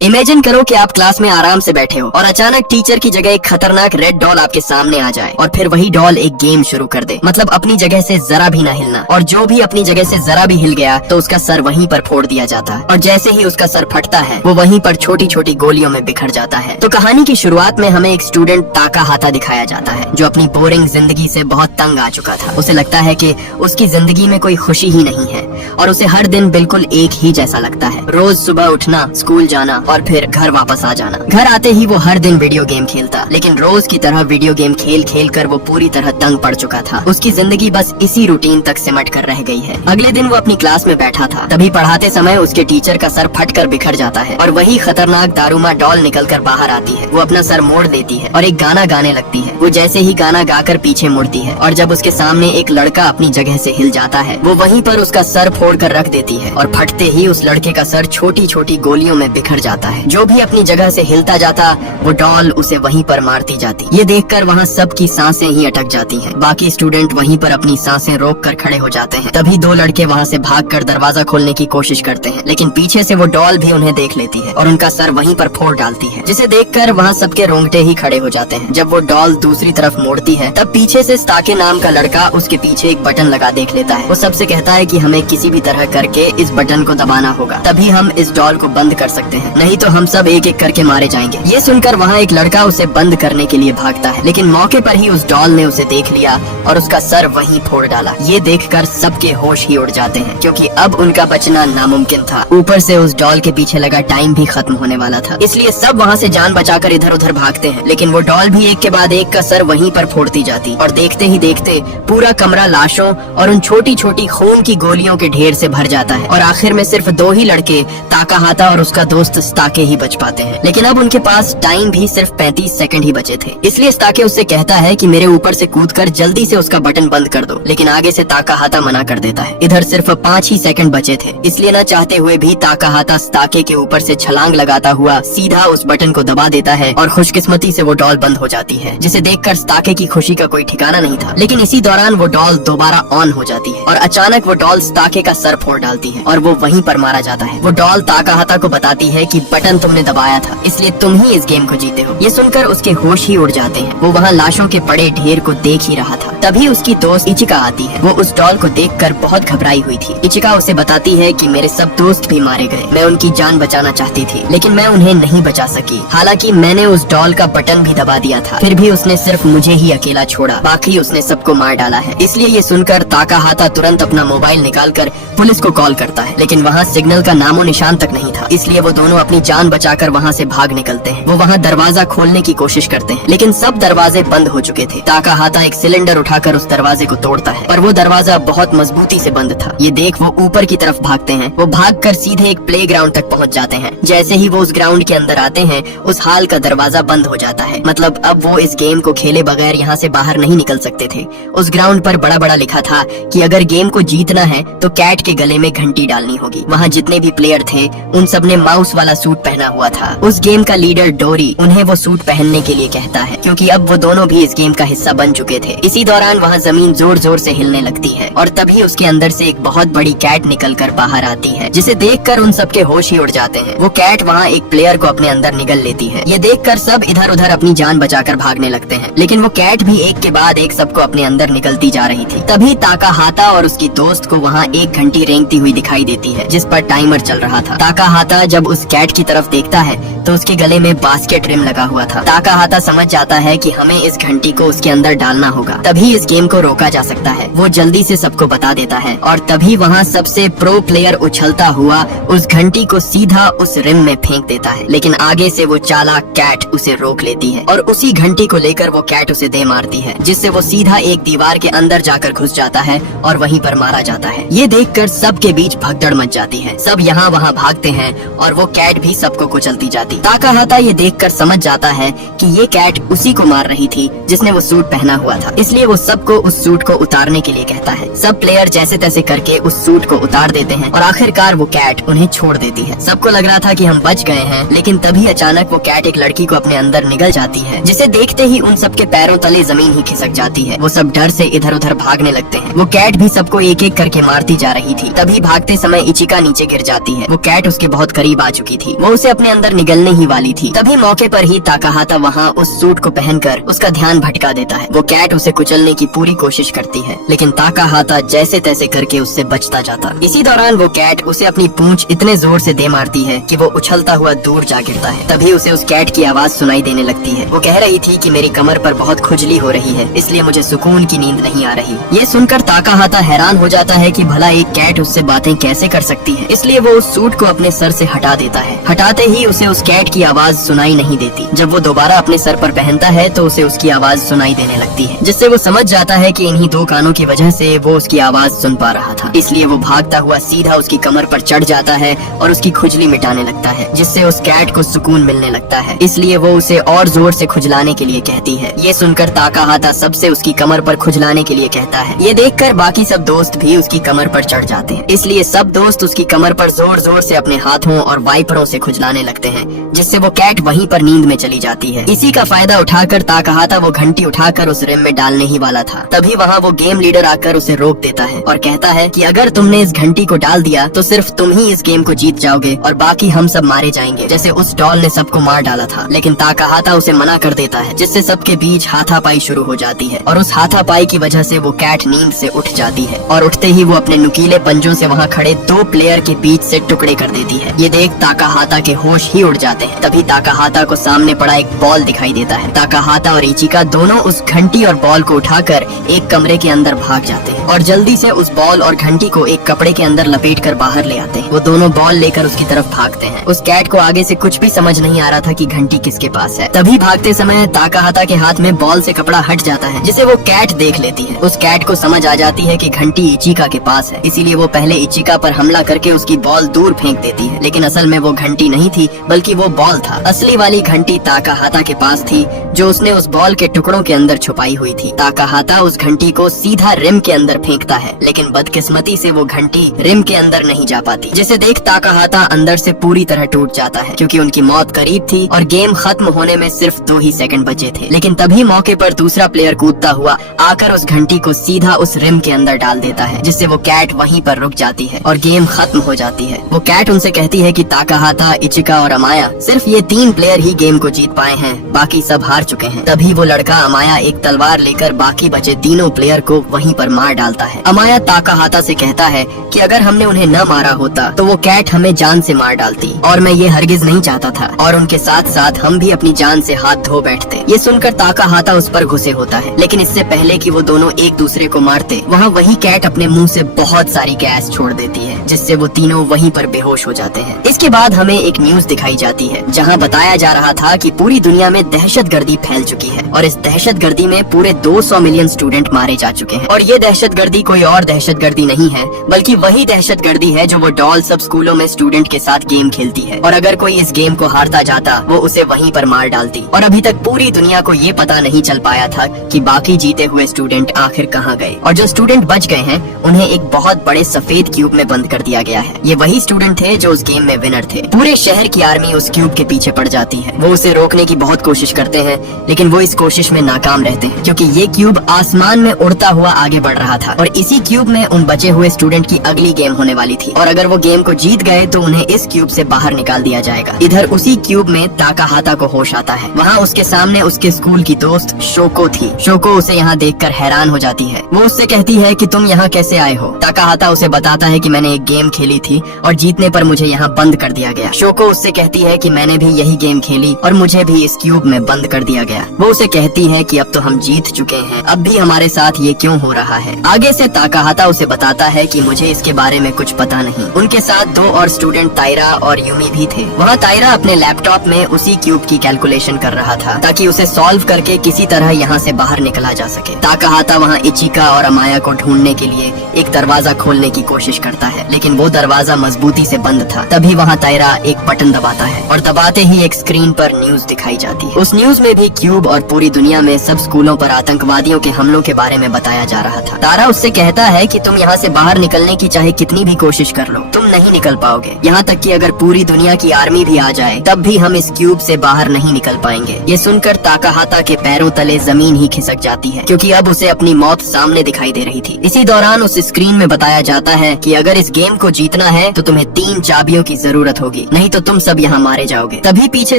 Imagine करो कि आप क्लास में आराम से बैठे हो और अचानक टीचर की जगह एक खतरनाक रेड डॉल आपके सामने आ जाए और फिर वही डॉल एक गेम शुरू कर दे। मतलब अपनी जगह से जरा भी ना हिलना, और जो भी अपनी जगह से जरा भी हिल गया तो उसका सर वहीं पर फोड़ दिया जाता है। और जैसे ही उसका सर फटता है वो वहीं पर छोटी छोटी गोलियों में बिखर जाता है। तो कहानी की शुरुआत में हमें एक स्टूडेंट ताकाहाता दिखाया जाता है जो अपनी बोरिंग जिंदगी से बहुत तंग आ चुका था। उसे लगता है कि उसकी जिंदगी में कोई खुशी ही नहीं है और उसे हर दिन बिल्कुल एक ही जैसा लगता है। रोज सुबह उठना, स्कूल जाना और फिर घर वापस आ जाना। घर आते ही वो हर दिन वीडियो गेम खेलता, लेकिन रोज की तरह वीडियो गेम खेल खेल कर वो पूरी तरह तंग पड़ चुका था। उसकी जिंदगी बस इसी रूटीन तक सिमट कर रह गई है। अगले दिन वो अपनी क्लास में बैठा था, तभी पढ़ाते समय उसके टीचर का सर फट कर बिखर जाता है और वही खतरनाक दारूमा डॉल निकल कर बाहर आती है। वो अपना सर मोड़ देती है और एक गाना गाने लगती है। वो जैसे ही गाना गाकर पीछे मुड़ती है और जब उसके सामने एक लड़का अपनी जगह से हिल जाता है वो वहीं पर उसका सर फोड़ कर रख देती है और फटते ही उस लड़के का सर छोटी छोटी गोलियों में बिखर जाता है। जो भी अपनी जगह से हिलता जाता वो डॉल उसे वहीं पर मारती जाती। ये देखकर वहाँ सबकी सांसें ही अटक जाती हैं। बाकी स्टूडेंट वहीं पर अपनी सांसें रोक कर खड़े हो जाते हैं। तभी दो लड़के वहाँ से भागकर दरवाजा खोलने की कोशिश करते हैं, लेकिन पीछे से वो डॉल भी उन्हें देख लेती है और उनका सर वहीं पर फोड़ डालती है, जिसे देखकर वहाँ सबके रोंगटे ही खड़े हो जाते हैं। जब वो डॉल दूसरी तरफ मोड़ती है तब पीछे से स्ताके नाम का लड़का उसके पीछे एक बटन लगा देख लेता है। वो सबसे कहता है कि हमें किसी भी तरह करके इस बटन को दबाना होगा, तभी हम इस डॉल को बंद कर सकते हैं, नहीं तो हम सब एक एक करके मारे जाएंगे। ये सुनकर वहाँ एक लड़का उसे बंद करने के लिए भागता है, लेकिन मौके पर ही उस डॉल ने उसे देख लिया और उसका सर वहीं फोड़ डाला। ये देखकर सबके होश ही उड़ जाते हैं, क्योंकि अब उनका बचना नामुमकिन था। ऊपर से उस डॉल के पीछे लगा टाइम भी खत्म होने वाला था, इसलिए सब वहाँ से जान बचाकर इधर उधर भागते हैं। लेकिन वो डॉल भी एक के बाद एक का सर वहीं पर फोड़ती जाती और देखते ही देखते पूरा कमरा लाशों और उन छोटी छोटी खून की गोलियों के ढेर से भर जाता है। और आखिर में सिर्फ दो ही लड़के, ताकाहाता और उसका दोस्त स्ताके ही बच पाते हैं। लेकिन अब उनके पास टाइम भी सिर्फ 35 सेकंड ही बचे थे, इसलिए स्ताके उससे कहता है कि मेरे ऊपर से कूदकर जल्दी से उसका बटन बंद कर दो। लेकिन आगे से ताकाहाता मना कर देता है। इधर सिर्फ 5 ही सेकंड बचे थे, इसलिए न चाहते हुए भी ताकाहाता स्ताके के ऊपर से छलांग लगाता हुआ सीधा उस बटन को दबा देता है और खुशकिस्मती से वो डॉल बंद हो जाती है, जिसे देखकर स्ताके की खुशी का कोई ठिकाना नहीं था। लेकिन इसी दौरान वो डॉल दोबारा ऑन हो जाती है और अचानक वो डॉल स्ताके का सर फोड़ डालती है और वो वहीं पर मारा जाता है। वो डॉल ताकाहाता को बताती है कि बटन तुमने दबाया था, इसलिए तुम ही इस गेम को जीते हो। ये सुनकर उसके होश ही उड़ जाते हैं। वो वहाँ लाशों के पड़े ढेर को देख ही रहा था। तभी उसकी दोस्त इचिका आती है। वो उस डॉल को देखकर बहुत घबराई हुई थी। इचिका उसे बताती है कि मेरे सब दोस्त भी मारे गए, मैं उनकी जान बचाना चाहती थी लेकिन मैं उन्हें नहीं बचा सकी। हालांकि मैंने उस डॉल का बटन भी दबा दिया था, फिर भी उसने सिर्फ मुझे ही अकेला छोड़ा, बाकी उसने सबको मार डाला है। इसलिए ये सुनकर ताकाहाता तुरंत अपना मोबाइल निकालकर पुलिस को कॉल करता है, लेकिन वहाँ सिग्नल का नामो निशान तक नहीं था। इसलिए वो दोनों अपनी जान बचाकर वहाँ से भाग निकलते हैं। वो वहाँ दरवाजा खोलने की कोशिश करते हैं, लेकिन सब दरवाजे बंद हो चुके थे। ताकाहाता एक सिलेंडर उठाकर उस दरवाजे को तोड़ता है, पर वो दरवाजा बहुत मजबूती से बंद था। ये देख वो ऊपर की तरफ भागते हैं। वो भागकर सीधे एक प्लेग्राउंड तक पहुँच जाते हैं। जैसे ही वो उस ग्राउंड के अंदर आते हैं उस हाल का दरवाजा बंद हो जाता है। मतलब अब वो इस गेम को खेले बगैर यहाँ से बाहर नहीं निकल सकते थे। उस ग्राउंड पर बड़ा बड़ा लिखा था कि अगर गेम को जीतना है तो कैट के गले में घंटी डालनी होगी। वहाँ जितने भी प्लेयर थे उन सब ने माउस वाला सूट पहना हुआ था। उस गेम का लीडर डोरी उन्हें वो सूट पहनने के लिए कहता है, क्योंकि अब वो दोनों भी इस गेम का हिस्सा बन चुके थे। इसी दौरान वहाँ जमीन जोर जोर से हिलने लगती है और तभी उसके अंदर से एक बहुत बड़ी कैट निकल कर बाहर आती है, जिसे देखकर उन सबके होश ही उड़ जाते हैं। वो कैट वहाँ एक प्लेयर को अपने अंदर निगल लेती है। ये देखकर सब इधर उधर अपनी जान बचाकर भागने लगते हैं, लेकिन वो कैट भी एक के बाद एक सबको अपने अंदर निकलती जा रही थी। तभी ताकाहाता और उसकी दोस्त को वहाँ एक घंटी रेंगती हुई दिखाई देती है, जिस पर टाइमर चल रहा था। ताकाहाता जब उस कैट की तरफ देखता है तो उसके गले में बास्केट रिम लगा हुआ था। ताकाहाता समझ जाता है कि हमें इस घंटी को उसके अंदर डालना होगा, तभी इस गेम को रोका जा सकता है। वो जल्दी से सबको बता देता है और तभी वहाँ सबसे प्रो प्लेयर उछलता हुआ उस घंटी को सीधा उस रिम में फेंक देता है। लेकिन आगे से वो चालाक कैट उसे रोक लेती है और उसी घंटी को लेकर वो कैट उसे दे मारती है, जिससे वो सीधा एक दीवार के अंदर जाकर घुस जाता है और वहीं पर मारा जाता है। ये देखकर सबके बीच भगदड़ मच जाती है। सब यहाँ वहाँ भागते हैं और वो कैट भी सबको कुचलती जाती ताकाहाता ये देखकर समझ जाता है कि ये कैट उसी को मार रही थी जिसने वो सूट पहना हुआ था, इसलिए वो सबको उस सूट को उतारने के लिए कहता है। सब प्लेयर जैसे तैसे करके उस सूट को उतार देते हैं और आखिरकार वो कैट उन्हें छोड़ देती है। सबको लग रहा था कि हम बच गए हैं, लेकिन तभी अचानक वो कैट एक लड़की को अपने अंदर निगल जाती है, जिसे देखते ही उन सबके पैरों तले जमीन ही खिसक जाती है। वो सब डर से इधर उधर भागने लगते हैं। वो कैट भी सबको एक एक करके मारती जा रही थी। तभी भागते समय इचिका नीचे गिर जाती है। वो कैट उसके बहुत करीब आ चुकी थी, वो उसे अपने अंदर निगलने ही वाली थी। तभी मौके पर ही ताकाहाता वहाँ उस सूट को पहनकर उसका ध्यान भटका देता है। वो कैट उसे कुचलने की पूरी कोशिश करती है, लेकिन ताकाहाता जैसे तैसे करके उससे बचता जाता। इसी दौरान वो कैट उसे अपनी पूंछ इतने जोर से दे मारती है कि वो उछलता हुआ दूर जा गिरता है। तभी उसे उस कैट की आवाज सुनाई देने लगती है। वो कह रही थी कि मेरी कमर पर बहुत खुजली हो रही है, इसलिए मुझे सुकून की नींद नहीं आ रही। ये सुनकर ताकाहाता हैरान हो जाता है कि भला एक कैट उससे बातें कैसे कर सकती है, इसलिए वो उस सूट को अपने सर से हटा देता है। हटाते ही उसे उस कैट की आवाज सुनाई नहीं देती। जब वो दोबारा अपने सर पर पहनता है तो उसे उसकी आवाज सुनाई देने लगती है, जिससे वो समझ जाता है कि इन्हीं दो कानों की वजह से वो उसकी आवाज सुन पा रहा था। इसलिए वो भागता हुआ सीधा उसकी कमर पर चढ़ जाता है और उसकी खुजली मिटाने लगता है, जिससे उस कैट को सुकून मिलने लगता है। इसलिए वो उसे और जोर से खुजलाने के लिए कहती है। ये सुनकर ताकाहाता सबसे उसकी कमर पर खुजलाने के लिए कहता है। ये देखकर बाकी सब दोस्त भी उसकी कमर पर चढ़ जाते हैं, इसलिए सब दोस्त उसकी कमर पर जोर जोर से अपने हाथों और वाइपरों से खुजलाने लगते हैं, जिससे वो कैट वहीं पर नींद में चली जाती है। इसी का फायदा उठाकर ताकाहाता वो घंटी उठाकर उस रिम में डालने ही वाला था। तभी वहाँ वो गेम लीडर आकर उसे रोक देता है और कहता है कि अगर तुमने इस घंटी को डाल दिया तो सिर्फ तुम ही इस गेम को जीत जाओगे और बाकी हम सब मारे जाएंगे, जैसे उस डॉल ने सबको मार डाला था। लेकिन ताकाहाता उसे मना कर देता है, जिससे सबके बीच हाथापाई शुरू हो जाती है और उस हाथापाई की वजह से वो कैट नींद से उठ जाती है और उठते ही वो अपने नुकीले पंजों से वहाँ खड़े दो प्लेयर के बीच से टुकड़े कर देती है। ये देख ताकाहाता के होश ही उड़ जाते हैं। तभी ताकाहाता को सामने पड़ा एक बॉल दिखाई देता है। ताकाहाता और इचिका दोनों उस घंटी और बॉल को उठाकर एक कमरे के अंदर भाग जाते हैं और जल्दी से उस बॉल और घंटी को एक कपड़े के अंदर लपेट कर बाहर ले आते हैं। वो दोनों बॉल लेकर उसकी तरफ भागते हैं। उस कैट को आगे से कुछ भी समझ नहीं आ रहा था कि घंटी किसके पास है। तभी भागते समय ताकाहाता के हाथ में बॉल से कपड़ा हट जाता है, जिसे वो कैट देख लेती है। उस कैट को समझ आ जाती है कि घंटी इचिका के पास है, इसीलिए वो पहले इचिका पर हमला करके उसकी बॉल दूर फेंक देती है। लेकिन असल में वो घंटी नहीं थी, बल्कि वो बॉल था। असली वाली घंटी ताकाहाता के पास थी, जो उसने उस बॉल के टुकड़ों के अंदर छुपाई हुई थी। ताकाहाता उस घंटी को सीधा रिम के अंदर फेंकता है, लेकिन बदकिस्मती से वो घंटी रिम के अंदर नहीं जा पाती, जिसे देख ताकाहाता अंदर से पूरी तरह टूट जाता है, क्योंकि उनकी मौत करीब थी और गेम खत्म होने में सिर्फ 2 ही सेकंड बचे थे। लेकिन तभी मौके पर दूसरा प्लेयर कूदता हुआ आकर उस घंटी को सीधा उस रिम के अंदर डाल देता है, जिससे वो कैट वहीं पर रुक जाती है और गेम खत्म हो जाती है। वो कैट उनसे कहती है कि ताकाहाता, इचिका और अमाया, सिर्फ ये 3 प्लेयर ही गेम को जीत पाए हैं, बाकी सब हार चुके हैं। तभी वो लड़का अमाया एक तलवार लेकर बाकी बचे तीनों प्लेयर को वहीं पर मार डालता है। अमाया ताकाहाता से कहता है कि अगर हमने उन्हें न मारा होता तो वो कैट हमें जान से मार डालती, और मैं ये हरगिज नहीं चाहता था, और उनके साथ साथ हम भी अपनी जान से हाथ धो बैठते। ये सुनकर ताकाहाता उस पर गुस्से होता है, लेकिन इससे पहले कि वो दोनों एक दूसरे को मारते, वहाँ वही कैट अपने मुंह से बहुत सारी गैस छोड़ देती है, जिससे वो तीनों वहीं पर बेहोश हो जाते हैं। इसके बाद हमें एक न्यूज दिखाई जाती है, जहाँ बताया जा रहा था कि पूरी दुनिया में दहशतगर्दी फैल चुकी है और इस दहशतगर्दी में पूरे 200 मिलियन स्टूडेंट मारे जा चुके हैं। और ये दहशतगर्दी कोई और दहशतगर्दी नहीं है, बल्कि वही दहशतगर्दी है जो वो डॉल सब स्कूलों में स्टूडेंट के साथ गेम खेलती है, और अगर कोई इस गेम को हारता जाता वो उसे वहीं पर मार डालती। और अभी तक पूरी दुनिया को ये पता नहीं चल पाया था कि बाकी जीते हुए स्टूडेंट आखिर कहाँ गए, और जो स्टूडेंट बच गए हैं उन्हें एक बहुत बड़े सफेद क्यूब में बंद कर दिया गया है। ये वही स्टूडेंट थे जो उस गेम में विनर थे। पूरे शहर की आर्मी उस क्यूब के पीछे पड़ जाती है। वो उसे रोकने की बहुत कोशिश करते हैं, लेकिन वो इस कोशिश में नाकाम रहते हैं, क्योंकि ये क्यूब आसमान में उड़ता हुआ आगे बढ़ रहा था और इसी क्यूब में उन बचे हुए स्टूडेंट की अगली गेम होने वाली थी, और अगर वो गेम को जीत गए तो उन्हें इस क्यूब से बाहर निकाल दिया जाएगा। इधर उसी क्यूब में ताकाहाता को होश आता है। वहाँ उसके सामने उसके स्कूल की दोस्त शोको थी। शोको उसे यहाँ देखकर हैरान हो जाती है। वो उससे कहती है कि तुम यहाँ कैसे आए हो। ताकाहाता उसे बताता है कि मैंने एक गेम खेली थी और जीतने पर मुझे यहाँ बंद कर दिया गया। शोको उससे कहती है कि मैंने भी यही गेम खेली और मुझे भी इस क्यूब में बंद कर दिया गया। वो उसे कहती है कि अब तो हम जीत चुके हैं, अब भी हमारे साथ ये क्यों हो रहा है। आगे से ताकाहाता उसे बताता है कि मुझे इसके बारे में कुछ पता नहीं। उनके साथ 2 और स्टूडेंट ताइरा और यूमी भी थे। वहाँ ताइरा अपने लैपटॉप में उसी क्यूब की कैलकुलेशन कर रहा था, ताकि उसे सॉल्व करके किसी तरह यहाँ से बाहर निकला जा सके। ताकाहाता वहाँ इचिका और अमाया को ढूंढने के लिए एक दरवाजा खोलने की कोशिश करता है, लेकिन वो दरवाजा मजबूती से बंद था। तभी वहाँ ताइरा एक बटन दबाता है और और दबाते ही एक स्क्रीन पर न्यूज दिखाई जाती है। उस न्यूज में भी क्यूब और पूरी दुनिया में सब स्कूलों पर आतंकवादियों के हमलों के बारे में बताया जा रहा था। तारा उससे कहता है कि तुम यहाँ से बाहर निकलने की चाहे कितनी भी कोशिश कर लो, तुम नहीं निकल पाओगे। यहाँ तक कि अगर पूरी दुनिया की आर्मी भी आ जाए तब भी हम इस क्यूब से बाहर नहीं निकल पाएंगे। ये सुनकर ताकाहाता के पैरों तले जमीन ही खिसक जाती है, क्योंकि अब उसे अपनी मौत सामने दिखाई दे रही थी। इसी दौरान उस स्क्रीन में बताया जाता है कि अगर इस गेम को जीतना है तो तुम्हें 3 चाबियों की जरूरत होगी, नहीं तो तुम सब यहाँ मारे जाओगे। तभी पीछे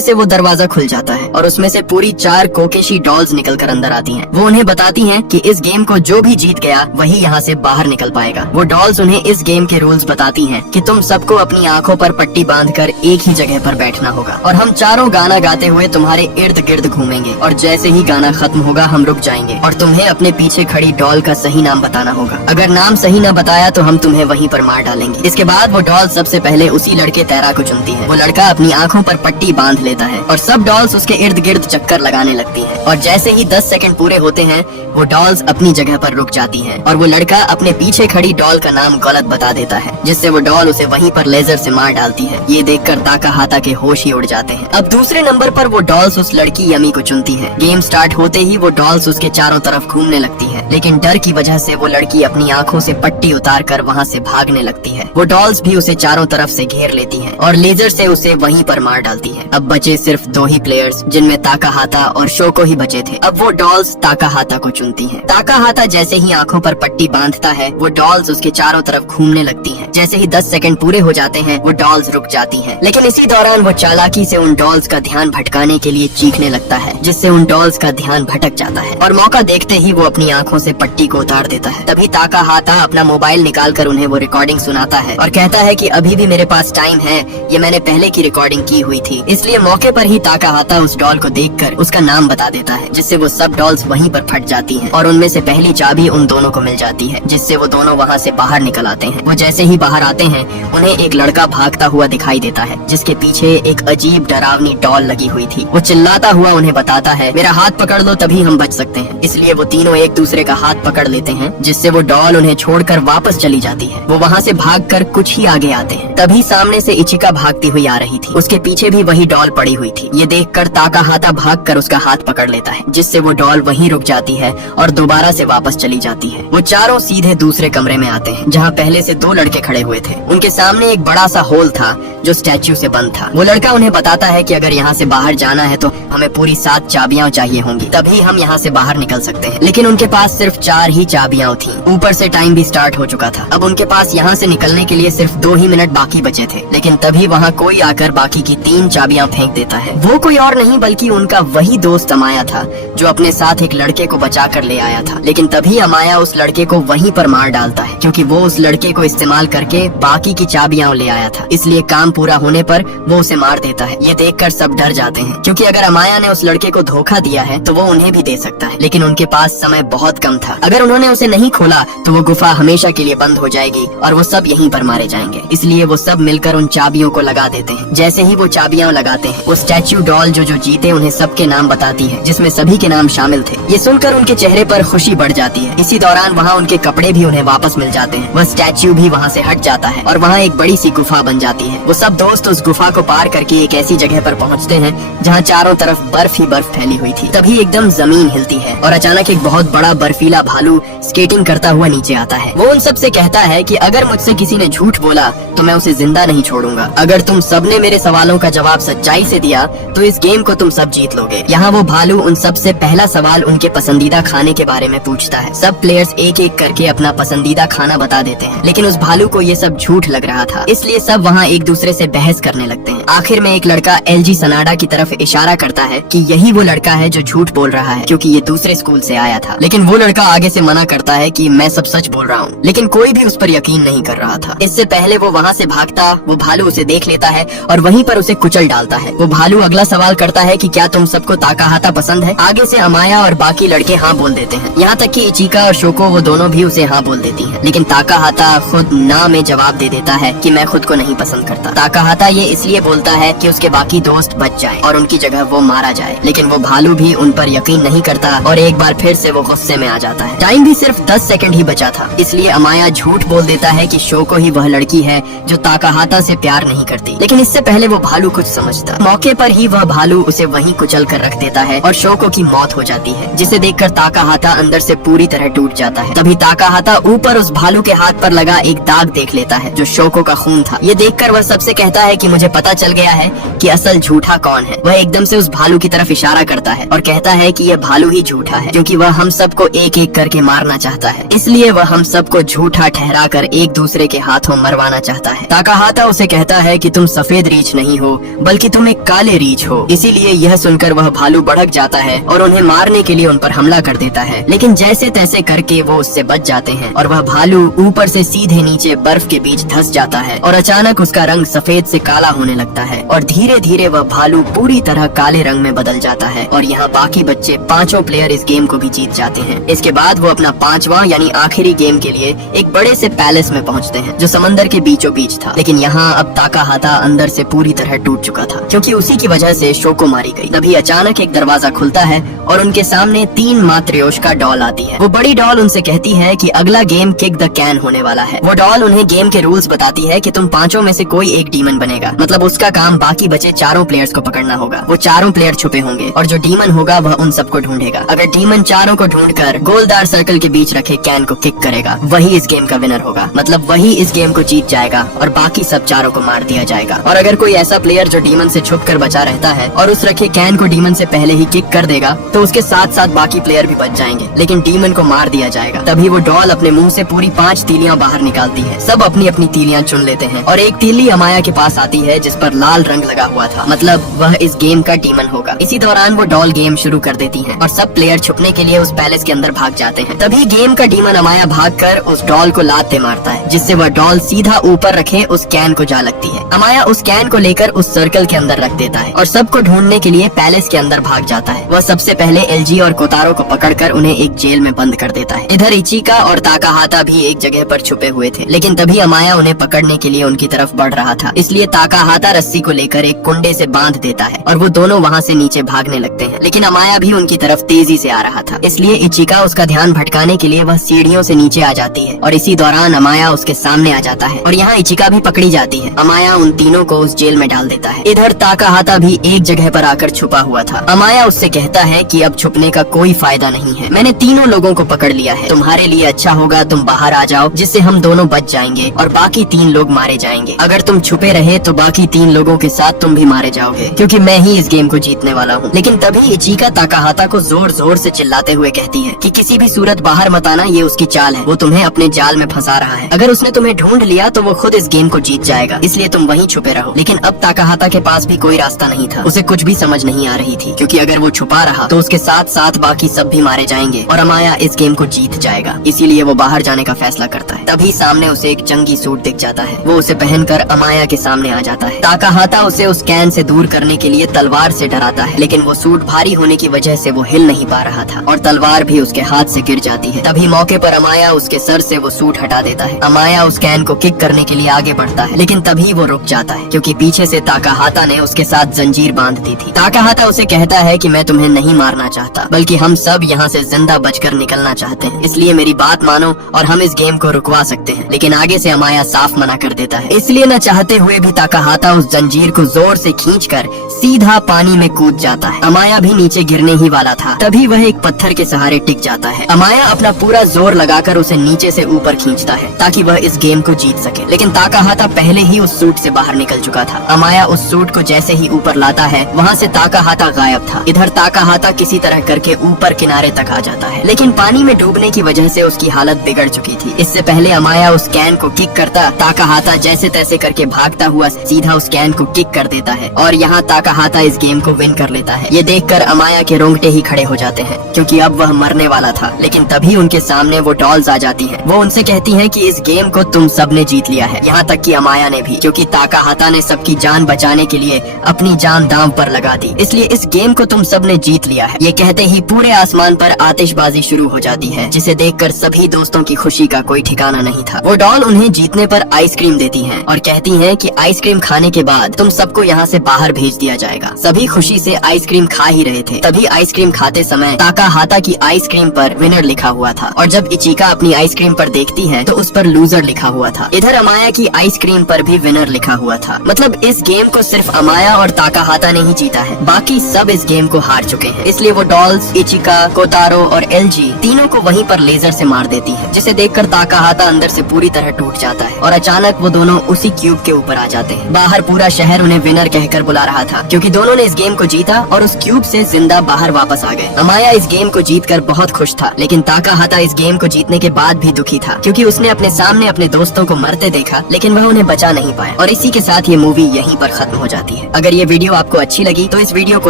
से वो दरवाजा खुल जाता है और उसमें से पूरी 4 कोकेशी डॉल्स निकलकर अंदर आती हैं। वो उन्हें बताती हैं कि इस गेम को जो भी जीत गया वही यहाँ से बाहर निकल पाएगा। वो डॉल्स उन्हें इस गेम के रूल्स बताती हैं कि तुम सबको अपनी आंखों पर पट्टी बांधकर एक ही जगह पर बैठना होगा और हम चारों गाना गाते हुए तुम्हारे इर्द गिर्द घूमेंगे और जैसे ही गाना खत्म होगा हम रुक जाएंगे और तुम्हें अपने पीछे खड़ी डॉल का सही नाम बताना होगा। अगर नाम सही न बताया तो हम तुम्हें वहीं पर मार डालेंगे। इसके बाद वो डॉल सबसे पहले उसी लड़के तैरा को चुनती है। वो लड़का अपनी आंखों पर पट्टी बांध लेता है और सब डॉल्स उसके इर्द गिर्द चक्कर लगाने लगती हैं और जैसे ही 10 सेकंड पूरे होते हैं वो डॉल्स अपनी जगह पर रुक जाती हैं और वो लड़का अपने पीछे खड़ी डॉल का नाम गलत बता देता है, जिससे वो डॉल उसे वहीं पर लेजर से मार डालती है। ये देखकर ताकाहाता के होश ही उड़ जाते हैं। अब दूसरे नंबर पर वो डॉल्स उस लड़की यमी को चुनती है। गेम स्टार्ट होते ही वो डॉल्स उसके चारों तरफ घूमने लगती है, लेकिन डर की वजह से वो लड़की अपनी आंखों से पट्टी उतार कर वहाँ से भागने लगती है। वो डॉल्स भी उसे चारों तरफ से घेर लेती हैं और लेजर से उसे वहीं पर मार डालती है। अब बचे सिर्फ 2 ही प्लेयर्स, जिनमें ताकाहाता और शोको ही बचे थे। अब वो डॉल्स ताकाहाता को चुनती हैं। ताकाहाता जैसे ही आंखों पर पट्टी बांधता है वो डॉल्स उसके चारों तरफ घूमने लगती हैं। जैसे ही 10 सेकंड पूरे हो जाते हैं वो डॉल्स रुक जाती हैं, लेकिन इसी दौरान वो चालाकी से उन डॉल्स का ध्यान भटकाने के लिए चीखने लगता है, जिससे उन डॉल्स का ध्यान भटक जाता है और मौका देखते ही वो अपनी आंखों से पट्टी को उतार देता है। तभी ताकाहाता अपना मोबाइल निकाल कर उन्हें वो रिकॉर्डिंग सुनाता है और कहता है कि अभी भी मेरे पास टाइम है, ये मैंने पहले की रिकॉर्डिंग की हुई थी। इसलिए मौके पर ही ताकाहाता उस डॉल को देखकर उसका नाम बता देता है, जिससे वो सब डॉल्स वहीं पर फट जाती हैं और उनमें से पहली चाबी उन दोनों को मिल जाती है, जिससे वो दोनों वहाँ से बाहर निकल आते हैं। वो जैसे ही बाहर आते हैं उन्हें एक लड़का भागता हुआ दिखाई देता है, जिसके पीछे एक अजीब डरावनी डॉल लगी हुई थी। वो चिल्लाता हुआ उन्हें बताता है, मेरा हाथ पकड़ लो तभी हम बच सकते हैं। इसलिए वो तीनों एक दूसरे का हाथ पकड़ लेते हैं, जिससे वो डॉल उन्हें छोड़कर वापस चली जाती है। वो वहाँ से भागकर कुछ ही आगे आते हैं, तभी सामने से इचिका भागती हुई आ रही थी। उसके पीछे भी वही डॉल पड़ी हुई थी। ये देखकर ताकाहाता भागकर उसका हाथ पकड़ लेता है, जिससे वो डॉल वहीं रुक जाती है और दोबारा से वापस चली जाती है। वो चारों सीधे दूसरे कमरे में आते हैं, जहाँ पहले से 2 लड़के खड़े हुए थे। उनके सामने एक बड़ा सा होल था जो स्टैच्यू से बंद था। वो लड़का उन्हें बताता है कि अगर यहाँ से बाहर जाना है तो हमें पूरी 7 चाबियां चाहिए होंगी, तभी हम यहाँ से बाहर निकल सकते हैं। लेकिन उनके पास सिर्फ 4 ही चाबियां थीं। ऊपर से टाइम भी स्टार्ट हो चुका था। अब उनके पास यहाँ से निकलने के लिए सिर्फ 2 ही मिनट बाकी बचे थे। लेकिन तभी वहाँ कोई आकर बाकी की 3 चाबियां फेंक देता है। वो कोई और नहीं बल्कि उनका वही दोस्त अमाया था, जो अपने साथ एक लड़के को बचा कर ले आया था। लेकिन तभी अमाया उस लड़के को वहीं पर मार डालता है, क्योंकि वो उस लड़के को इस्तेमाल करके बाकी की चाबियां ले आया था। इसलिए काम पूरा होने पर वो उसे मार देता है। ये देखकर सब डर जाते हैं, क्योंकि अगर अमाया ने उस लड़के को धोखा दिया है तो वो उन्हें भी दे सकता है। लेकिन उनके पास समय बहुत कम था। अगर उन्होंने उसे नहीं खोला तो वो गुफा हमेशा के लिए बंद हो जाएगी और वो सब यहीं पर मारे जाएंगे। इसलिए वो सब मिलकर उन चाबियों को लगा देते हैं। जैसे ही वो चाबियां लगाते हैं वो स्टैच्यू डॉल जो जीते उन्हें सबके नाम बताती है, जिसमें सभी के नाम शामिल थे। ये सुनकर उनके चेहरे पर खुशी बढ़ जाती है। इसी दौरान वहाँ उनके कपड़े भी उन्हें वापस मिल जाते हैं। वह स्टैच्यू भी वहाँ से हट जाता है और वहाँ एक बड़ी सी गुफा बन जाती है। वो सब दोस्त उस गुफा को पार करके एक ऐसी जगह पर पहुँचते हैं जहाँ चारों तरफ बर्फ ही बर्फ फैली हुई थी। तभी एकदम जमीन हिलती है और अचानक एक बहुत बड़ा बर्फीला भालू स्केटिंग करता हुआ नीचे आता है। वो उन सब से कहता है कि अगर मुझसे किसी ने झूठ बोला तो मैं उसे जिंदा नहीं छोड़ूंगा। अगर तुम सबने मेरे सवालों का जवाब सच्चाई से दिया तो इस गेम को तुम सब जीत लोगे। यहाँ वो भालू उन सब से पहला सवाल उनके पसंदीदा खाने के बारे में पूछता है। सब प्लेयर्स एक एक करके अपना पसंदीदा खाना बता देते हैं, लेकिन उस भालू को ये सब झूठ लग रहा था। इसलिए सब वहाँ एक दूसरे से बहस करने लगते हैं। आखिर में एक लड़का एलजी सनाडा की तरफ इशारा करता है कि यही वो लड़का है जो झूठ बोल रहा है, क्योंकि ये दूसरे स्कूल से आया था। लेकिन वो लड़का आगे से मना करता है कि मैं सब सच बोल रहा हूँ, लेकिन कोई भी उस पर यकीन नहीं कर रहा था। इससे पहले वो वहाँ से भागता वो भालू उसे देख लेता है और वहीं पर उसे कुचल डालता है। वो भालू अगला सवाल करता है कि क्या तुम सबको ताकाहाता पसंद है? आगे से अमाया और बाकी लड़के हाँ बोल देते हैं। यहाँ तक कि इचिका और शोको वो दोनों भी उसे हाँ बोल देती हैं। लेकिन ताकाहाता खुद ना में जवाब दे देता है कि मैं खुद को नहीं पसंद करता। ताकाहाता ये इसलिए बोलता है कि उसके बाकी दोस्त बच जाएं और उनकी जगह वो मारा जाए। लेकिन वो भालू भी उन पर यकीन नहीं करता और एक बार फिर से वो गुस्से में आ जाता है। टाइम भी सिर्फ 10 सेकंड ही बचा था, इसलिए अमाया झूठ बोल देता है कि शोको ही वह लड़की है जो ताकाहाता से प्यार नहीं करती। लेकिन इससे पहले वो भालू कुछ समझता। मौके पर ही वह भालू उसे वहीं कुचल कर रख देता है और शोको की मौत हो जाती है, जिसे देखकर ताकाहाता अंदर से पूरी तरह टूट जाता है। तभी ताकाहाता ऊपर उस भालू के हाथ पर लगा एक दाग देख लेता है जो शोको का खून था। ये देखकर वह सबसे कहता है कि मुझे पता चल गया है कि असल झूठा कौन है। वह एकदम से उस भालू की तरफ इशारा करता है और कहता है कि यह भालू ही झूठा है, क्योंकि वह हम सबको एक एक करके मारना चाहता है। इसलिए वह हम सबको झूठा ठहरा कर एक दूसरे के हाथों मरवाना चाहता है। ताकाहाता उसे कहता है कि तुम सफेद रीछ नहीं हो, बल्कि तुम एक काले रीछ हो। इसीलिए यह सुनकर वह भालू भड़क जाता है और उन्हें मारने के लिए उन पर हमला कर देता है, लेकिन जैसे तैसे करके वो उससे बच जाते हैं और वह भालू ऊपर से सीधे नीचे बर्फ के बीच धंस जाता है और अचानक उसका रंग सफेद से काला होने लगता है और धीरे धीरे वह भालू पूरी तरह काले रंग में बदल जाता है। और यहाँ बाकी बच्चे पांचों प्लेयर इस गेम को भी जीत जाते हैं। इसके बाद वो अपना पांचवा यानी आखिरी गेम के लिए एक बड़े से पैलेस में पहुँचते हैं जो समंदर के बीचों बीच था। लेकिन यहाँ अब ताकाहाता अंदर से पूरी तरह टूट चुका था, क्योंकि उसी की वजह से शोको मारी गई। तभी अचानक एक दरवाजा खुलता है और उनके सामने 3 मात्रियोशिका डॉल आती है। वो बड़ी डॉल उनसे कहती है कि अगला गेम किक द कैन होने वाला है। वो डॉल उन्हें गेम के रूल्स बताती है कि तुम पांचों में से कोई एक डीमन बनेगा, मतलब उसका काम बाकी बचे चारों प्लेयर्स को पकड़ना होगा। वो चारों प्लेयर छुपे होंगे और जो डीमन होगा वह उन सबको ढूंढेगा। अगर डीमन चारों को ढूंढकर गोलदार सर्कल के बीच रखे कैन को किक करेगा, वही इस गेम का विनर होगा, मतलब वही इस गेम को जीत जाएगा और बाकी सब चारों को मार दिया जाएगा। और अगर कोई ऐसा प्लेयर जो डीमन से छुप कर बचा रहता है और उस रखे कैन को डीमन से पहले ही किक कर देगा, तो उसके साथ साथ बाकी प्लेयर भी बच जाएंगे, लेकिन डीमन को मार दिया जाएगा। तभी वो डॉल अपने मुंह से पूरी 5 तीलियां बाहर निकालती है। सब अपनी अपनी तीलियां चुन लेते हैं और एक तीली अमाया के पास आती है जिस पर लाल रंग लगा हुआ था, मतलब वह इस गेम का डीमन होगा। इसी दौरान वो डॉल गेम शुरू कर देती है और सब प्लेयर छुपने के लिए उस पैलेस के अंदर भाग जाते हैं। तभी गेम का डीमन अमाया भागकर उस डॉल को लात मारता है, जिससे वह डॉल सीधा ऊपर रखे उस कैन को जा लगती है। अमाया उस कैन को लेकर उस सर्कल के अंदर रख देता है और सबको ढूंढने के लिए पैलेस के अंदर भाग जाता है। वह सबसे पहले एलजी और कोतारो को पकड़कर उन्हें एक जेल में बंद कर देता है। इधर इचिका और ताकाहाता भी एक जगह पर छुपे हुए थे, लेकिन तभी अमाया उन्हें पकड़ने के लिए उनकी तरफ बढ़ रहा था। इसलिए ताकाहाता रस्सी को लेकर एक कुंडे से बांध देता है और वो दोनों वहाँ से नीचे भागने लगते हैं, लेकिन अमाया भी उनकी तरफ तेजी से आ रहा था। इसलिए इचिका उसका ध्यान भटकाने के लिए वह सीढ़ियों से नीचे आ जाती है और इसी दौरान अमाया उसके सामने आ जाता है और यहाँ इचिका भी पकड़ी जाती है। अमाया उन तीनों को उस जेल में डाल देता है। इधर ताकाहाता भी एक जगह पर आकर छुपा हुआ था। अमाया उससे कहता है कि अब छुपने का कोई फायदा नहीं है, मैंने तीनों लोगों को पकड़ लिया है, तुम्हारे लिए अच्छा होगा तुम बाहर आ जाओ, जिससे हम दोनों बच जाएंगे और बाकी 3 लोग मारे जाएंगे। अगर तुम छुपे रहे तो बाकी 3 लोगों के साथ तुम भी मारे जाओगे, क्योंकि मैं ही इस गेम को जीतने वाला हूँ। लेकिन तभी इचिका ताकाहाता को जोर जोर से चिल्लाते हुए कहती है कि किसी भी सूरत बाहर मत आना, ये उसकी चाल है, वो तुम्हें अपने जाल में फंसा रहा है। अगर उसने तुम्हें ढूंढ लिया तो वो खुद इस गेम को जीत जाएगा, इसलिए तुम वहीं छुपे रहो। लेकिन अब ताकाहाता के पास भी कोई रास्ता नहीं था, उसे कुछ भी समझ नहीं आ रही थी, क्योंकि अगर वो छुपा रहा तो उसके साथ साथ बाकी सब भी मारे जाएंगे और अमाया इस गेम को जीत जाएगा। इसीलिए वो बाहर जाने का फैसला करता है। तभी सामने उसे एक जंगी सूट दिख जाता है। वो उसे पहनकर अमाया के सामने आ जाता है। ताकाहाता उसे उस कैन से दूर करने के लिए तलवार से डराता है, लेकिन वो सूट भारी होने की वजह से वो हिल नहीं पा रहा था और तलवार भी उसके हाथ से गिर जाती है। तभी मौके पर अमाया उसके सर से वो सूट हटा देता है। अमाया उस कैन को किक करने के लिए आगे बढ़ता है, लेकिन तभी वो रुक जाता है, क्योंकि पीछे से ताकाहाता ने उसके साथ जंजीर बांध दी थी। ताकाहाता उसे कहता है कि मैं तुम्हें नहीं मारना चाहता, बल्कि हम सब यहाँ से जिंदा बचकर निकलना चाहते हैं, इसलिए मेरी बात मानो और हम इस गेम को रुकवा सकते हैं। लेकिन आगे से अमाया साफ मना कर देता है। इसलिए न चाहते हुए भी ताकाहाता उस जंजीर को जोर से खींचकर सीधा पानी में कूद जाता है। अमाया भी नीचे गिरने ही वाला था, तभी वह एक पत्थर के सहारे टिक जाता है। अमाया अपना पूरा जोर लगाकर उसे नीचे से ऊपर खींचता है ताकि वह इस गेम को जीत सके, लेकिन ताकाहाता पहले ही उस सूट से बाहर निकल चुका था। अमाया उस सूट को जैसे ही ऊपर लाता है, वहाँ से ताकाहाता गायब था। इधर ताकाहाता किसी तरह करके ऊपर किनारे तक आ जाता है, लेकिन पानी में डूबने की वजह से उसकी हालत बिगड़ चुकी थी। इससे पहले अमाया उस कैन को किक करता, ताकाहाता जैसे तैसे करके भागता हुआ सीधा उस कैन को किक कर देता है और यहाँ ताकाहाता इस गेम को विन कर लेता है। ये देखकर अमाया के रोंगटे ही खड़े हो जाते हैं, क्योंकि अब वह मरने वाला था। लेकिन तभी उनके सामने वो डॉल्स आ जाती हैं। वो उनसे कहती हैं कि इस गेम को तुम सबने जीत लिया है, यहाँ तक कि अमाया ने भी, क्योंकि ताकाहाता ने सबकी जान बचाने के लिए अपनी जान दांव पर लगा दी, इसलिए इस गेम को तुम सबने जीत लिया है। ये कहते ही पूरे आसमान पर आतिशबाजी शुरू हो जाती है, जिसे देखकर सभी दोस्तों की खुशी का कोई ठिकाना नहीं था। वो डॉल उन्हें जीतने पर आइसक्रीम देती हैं और कहती हैं कि आइसक्रीम खाने के बाद तुम सबको यहाँ से बाहर भेज दिया जाएगा। सभी खुशी से आइसक्रीम खा ही रहे थे, तभी आइसक्रीम खाते समय ताकाहाता की आइसक्रीम पर विनर लिखा हुआ था और जब इचिका अपनी आइसक्रीम पर देखती है तो उस पर लूजर लिखा हुआ था। इधर अमाया की आइसक्रीम पर भी विनर लिखा हुआ था। मतलब इस गेम को सिर्फ अमाया और ताकाहाता ने ही जीता है, बाकी सब इस गेम को हार चुके हैं। इसलिए वो डॉल्स, इचिका, कोतारो और एलजी तीनों को वहीं पर लेजर से मार देती है, जिसे देखकर ताकाहाता अंदर से पूरी तरह टूट जाता है और अचानक वो दोनों उसी क्यूब के ऊपर आ जाते हैं। बाहर पूरा शहर उन्हें विनर कहकर बुला रहा था, क्योंकि दोनों ने इस गेम को जीता और उस क्यूब से जिंदा बाहर वापस आ गए। अमाया इस गेम को जीतकर बहुत खुश था, लेकिन ताकाहाता इस गेम को जीतने के बाद भी दुखी था, क्योंकि उसने अपने सामने अपने दोस्तों को मरते देखा, लेकिन वह उन्हें बचा नहीं पाया। और इसी के साथ ये मूवी यहीं पर खत्म हो जाती है। अगर ये वीडियो आपको अच्छी लगी तो इस वीडियो को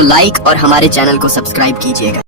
लाइक और हमारे चैनल को सब्सक्राइब कीजिएगा।